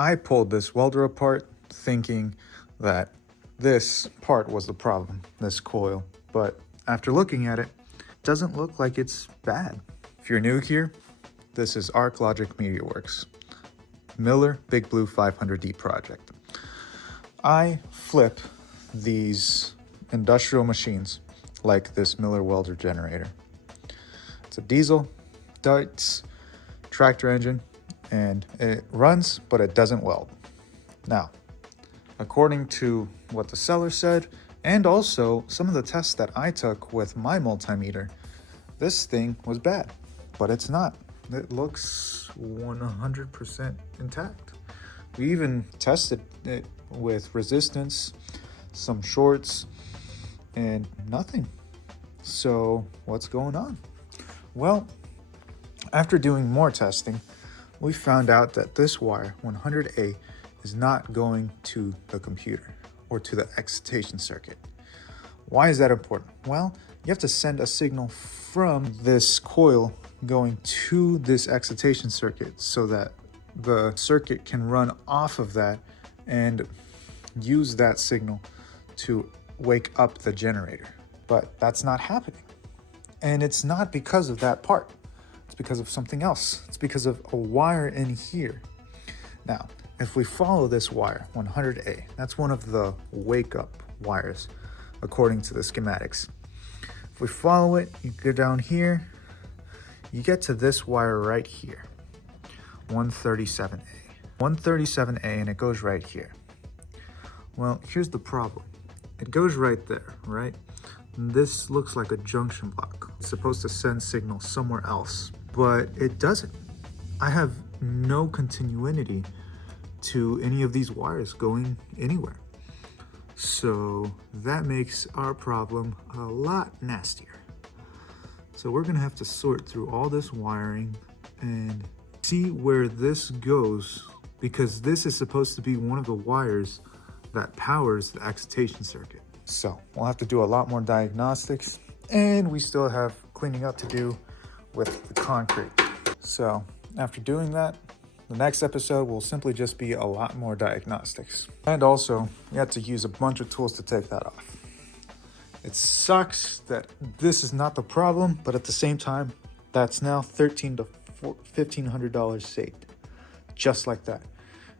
I pulled this welder apart thinking that this part was the problem, this coil, but after looking at it, it doesn't look like it's bad. If you're new here, this is ArcLogic MediaWorks, Miller Big Blue 500D project. I flip these industrial machines like this Miller welder generator. It's a diesel, Deutz, tractor engine, and it runs, but it doesn't weld. Now, according to what the seller said, and also some of the tests that I took with my multimeter, this thing was bad, but it's not. It looks 100% intact. We even tested it with resistance, some shorts, and nothing. So what's going on? Well, after doing more testing, we found out that this wire 100A is not going to the computer or to the excitation circuit. Why is that important? Well, you have to send a signal from this coil going to this excitation circuit so that the circuit can run off of that and use that signal to wake up the generator. But that's not happening. And it's not because of that part. It's because of something else. It's because of a wire in here. Now, if we follow this wire, 100A, that's one of the wake up wires, according to the schematics. If we follow it, you go down here, you get to this wire right here, 137A. 137A, and it goes right here. Well, here's the problem. It goes right there, right? And this looks like a junction block. It's supposed to send signal somewhere else, but it doesn't. I have no continuity to any of these wires going anywhere. So that makes our problem a lot nastier. So we're gonna have to sort through all this wiring and see where this goes, because this is supposed to be one of the wires that powers the excitation circuit. So we'll have to do a lot more diagnostics, and we still have cleaning up to do with the concrete. So after doing that, the next episode will simply just be a lot more diagnostics. And also, we have to use a bunch of tools to take that off. It sucks that this is not the problem, but at the same time, that's now $1,300 to $1,500 saved. Just like that,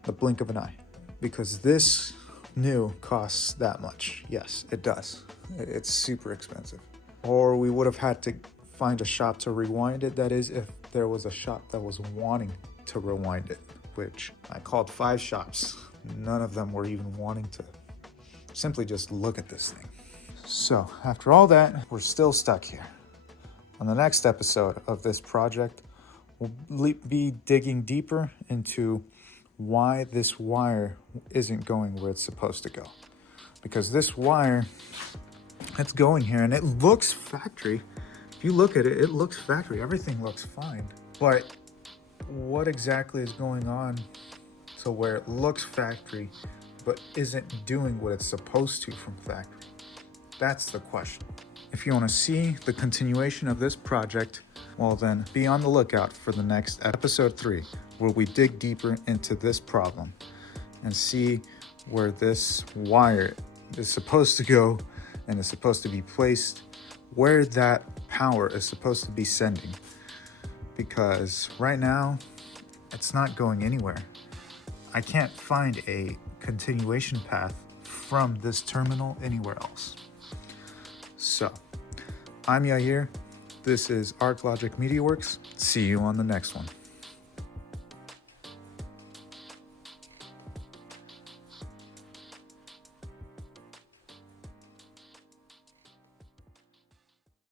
the blink of an eye. Because this new costs that much. Yes, it does. It's super expensive. Or we would have had to find a shop to rewind it. That is, if there was a shop that was wanting to rewind it, which I called 5 shops. None of them were even wanting to simply just look at this thing. So after all that, we're still stuck here. On the next episode of this project, we'll be digging deeper into why this wire isn't going where it's supposed to go. Because this wire, it's going here and it looks factory. If you look at it, it looks factory. Everything looks fine. But what exactly is going on to where it looks factory but isn't doing what it's supposed to from factory? That's the question. If you want to see the continuation of this project, well then be on the lookout for the next episode 3, where we dig deeper into this problem and see where this wire is supposed to go and is supposed to be placed, where that power is supposed to be sending. Because right now, it's not going anywhere. I can't find a continuation path from this terminal anywhere else. So, I'm Yahir. This is ArcLogic MediaWorks. See you on the next one.